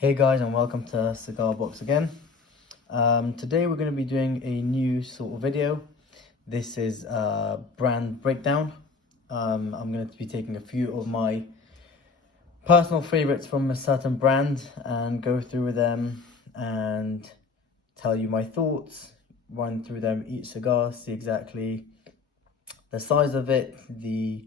Hey guys, and welcome to Cigar Box again. Today we're going to be doing a new sort of video. This is a brand breakdown. I'm going to be taking a few of my personal favorites from a certain brand and go through them and tell you my thoughts, run through them each cigar, see exactly the size of it, the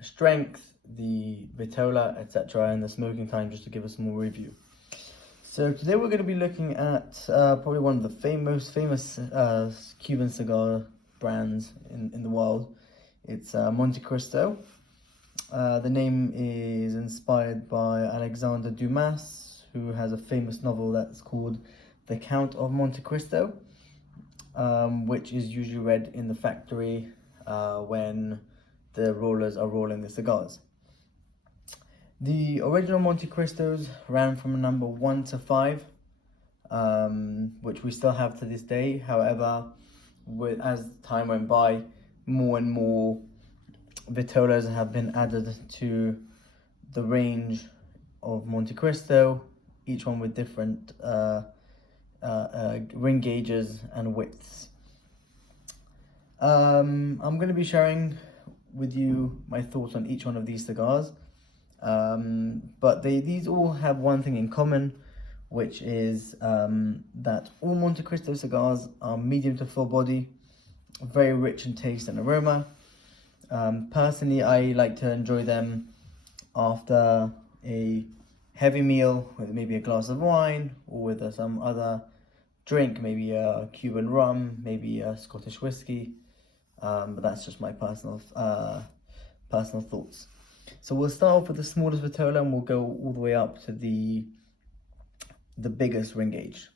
strength, the Vitola, etc., and the smoking time, just to give a small review. So today we're going to be looking at probably one of the most famous Cuban cigar brands in the world. It's Montecristo. The name is inspired by Alexander Dumas, who has a famous novel that's called The Count of Montecristo, which is usually read in the factory when the rollers are rolling the cigars. The original Montecristos ran from number 1 to 5, which we still have to this day. However, as time went by, more and more Vitolas have been added to the range of Montecristo, each one with different ring gauges and widths. I'm going to be sharing with you my thoughts on each one of these cigars, but these all have one thing in common, which is that all Montecristo cigars are medium to full body, very rich in taste and aroma. Personally, I like to enjoy them after a heavy meal with maybe a glass of wine or with some other drink, maybe a Cuban rum, maybe a Scottish whiskey. But that's just my personal thoughts. So we'll start off with the smallest Vitola and we'll go all the way up to the biggest ring gauge.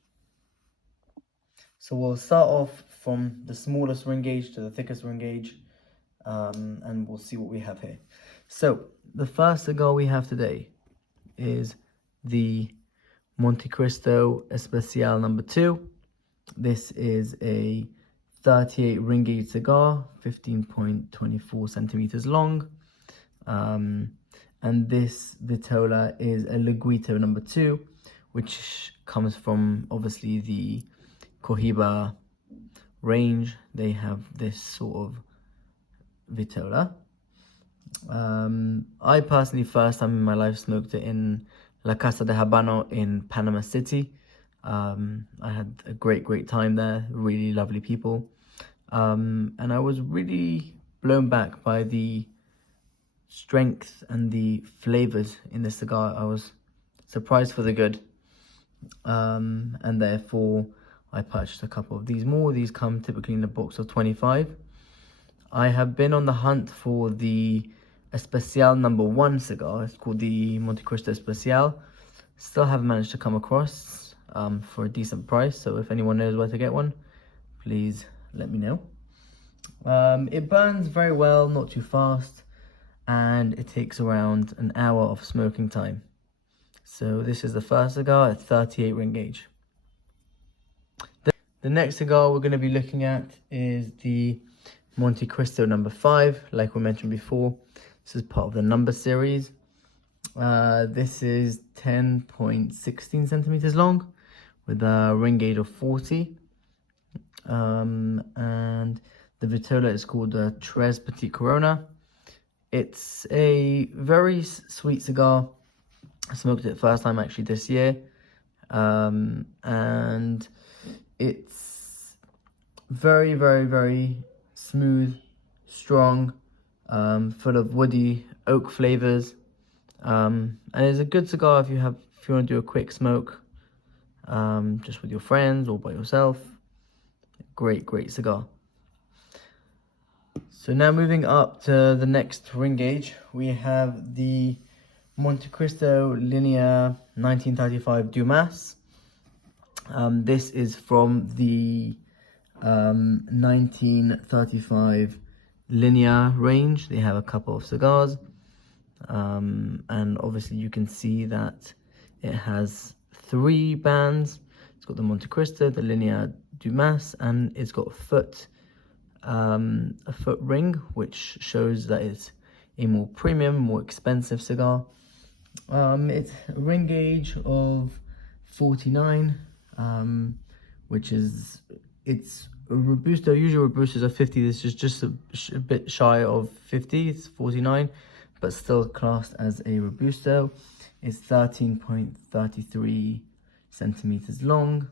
So we'll start off from the smallest ring gauge to the thickest ring gauge, and we'll see what we have here. So the first cigar we have today is the Montecristo Especial No. 2. This is a 38 ring gauge cigar, 15.24 centimeters long, and this Vitola is a Liguito No. 2, which comes from obviously the Cohiba range. They have this sort of Vitola. I personally, first time in my life, smoked it in La Casa de Habano in Panama City. I had a great time there, really lovely people, and I was really blown back by the strength and the flavors in the cigar. I was surprised for the good, and therefore I purchased a couple of these more. These come typically in a box of 25. I have been on the hunt for the Especial No. 1 cigar. It's called the Montecristo Especial. Still haven't managed to come across for a decent price, so if anyone knows where to get one, please let me know. It burns very well, not too fast, and it takes around an hour of smoking time. So this is the first cigar at 38 ring gauge. The next cigar we're going to be looking at is the Montecristo No. 5. Like we mentioned before, this is part of the number series. This is 10.16 centimeters long with a ring gauge of 40. And the Vitola is called Tres Petit Corona. It's a very sweet cigar. I smoked it first time actually this year. And it's very smooth, strong, full of woody oak flavors. And it's a good cigar if you want to do a quick smoke, just with your friends or by yourself. Great cigar. So now moving up to the next ring gauge, we have the Montecristo Linear 1935 Dumas. This is from the 1935 Linea range. They have a couple of cigars, and obviously you can see that it has 3 bands. It's got the Montecristo, the Linea Dumas, and it's got a foot ring, which shows that it's a more premium, more expensive cigar. It's a ring gauge of 49, which is, it's a Robusto. Usually Robustos are 50. This is just a bit shy of 50. It's 49, but still classed as a Robusto. It's 13.33 centimeters long.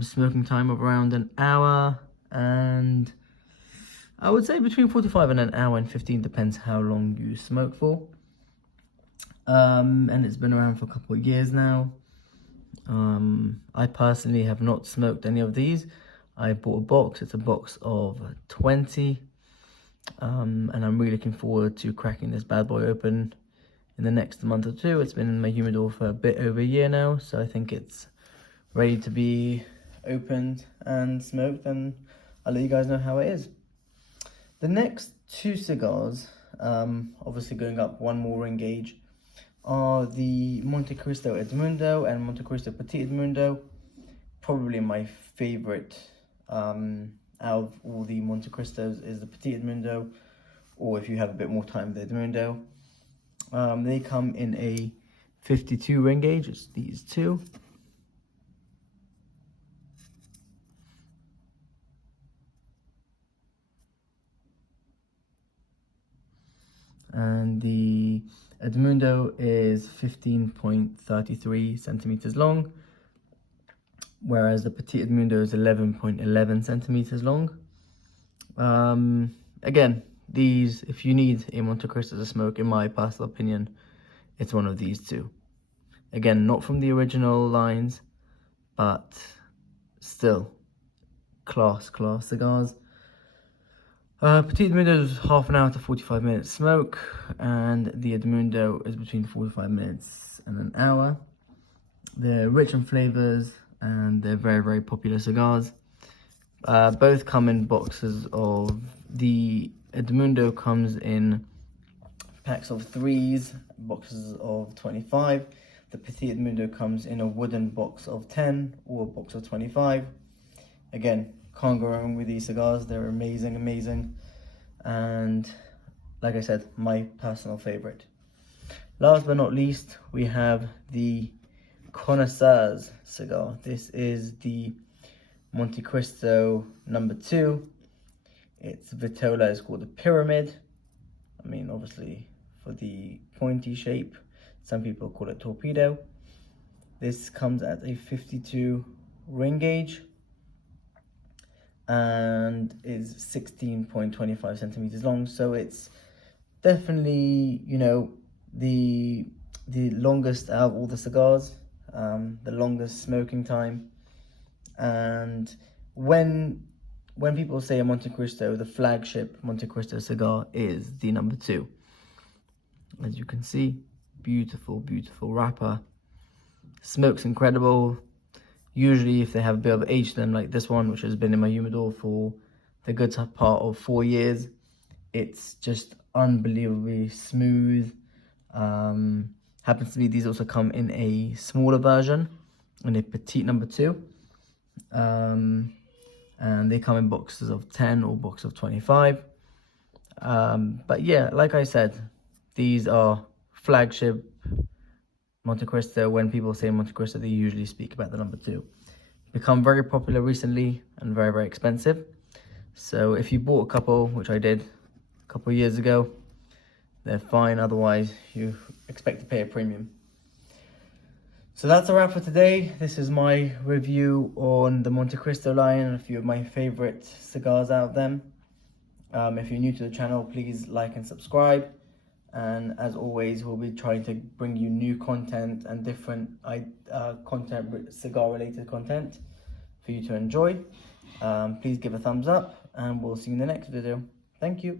Smoking time of around an hour, and I would say between 45 and an hour and 15, depends how long you smoke for. And it's been around for a couple of years now. I personally have not smoked any of these. I bought a box. It's a box of 20. And I'm really looking forward to cracking this bad boy open in the next month or two. It's been in my humidor for a bit over a year now, so I think it's ready to be opened and smoked, and I'll let you guys know how it is. The next two cigars, obviously going up one more ring gauge, are the Montecristo Edmundo and Montecristo Petit Edmundo. Probably my favorite out of all the Montecristos is the Petit Edmundo, or if you have a bit more time, the Edmundo. They come in a 52 ring gauge. It's these two. And the Edmundo is 15.33 centimeters long, whereas the Petit Edmundo is 11.11 centimeters long. Again, these, if you need a Montecristo to smoke, in my personal opinion, it's one of these two. Again, not from the original lines, but still class cigars. Petit Edmundo is half an hour to 45 minutes smoke, and the Edmundo is between 45 minutes and an hour. They're rich in flavors, and they're very popular cigars. Both come in boxes of, the Edmundo comes in packs of 3s, boxes of 25. The Petit Edmundo comes in a wooden box of 10 or a box of 25. Again, can't go wrong with these cigars. They're amazing, and like I said, my personal favorite. Last but not least, we have the Connoisseurs cigar. This is the Montecristo number 2. Its Vitola is called the Pyramid. I mean, obviously for the pointy shape, some people call it torpedo. This comes at a 52 ring gauge and is 16.25 centimeters long. So it's definitely, you know, the longest out of all the cigars, the longest smoking time. And when people say a Montecristo, the flagship Montecristo cigar is the number 2. As you can see, beautiful wrapper. Smoke's incredible. Usually if they have a bit of age to them, like this one, which has been in my humidor for the good part of 4 years, it's just unbelievably smooth. Happens to be these also come in a smaller version, in a Petit number 2. And they come in boxes of 10 or box of 25. But yeah, like I said, these are flagship Montecristo. When people say Montecristo, they usually speak about the number 2. Become very popular recently and very expensive. So if you bought a couple, which I did a couple of years ago, they're fine. Otherwise, you expect to pay a premium. So that's a wrap for today. This is my review on the Montecristo line and a few of my favorite cigars out of them. If you're new to the channel, please like and subscribe. And as always, we'll be trying to bring you new content and different cigar related content for you to enjoy. Please give a thumbs up, and we'll see you in the next video. Thank you.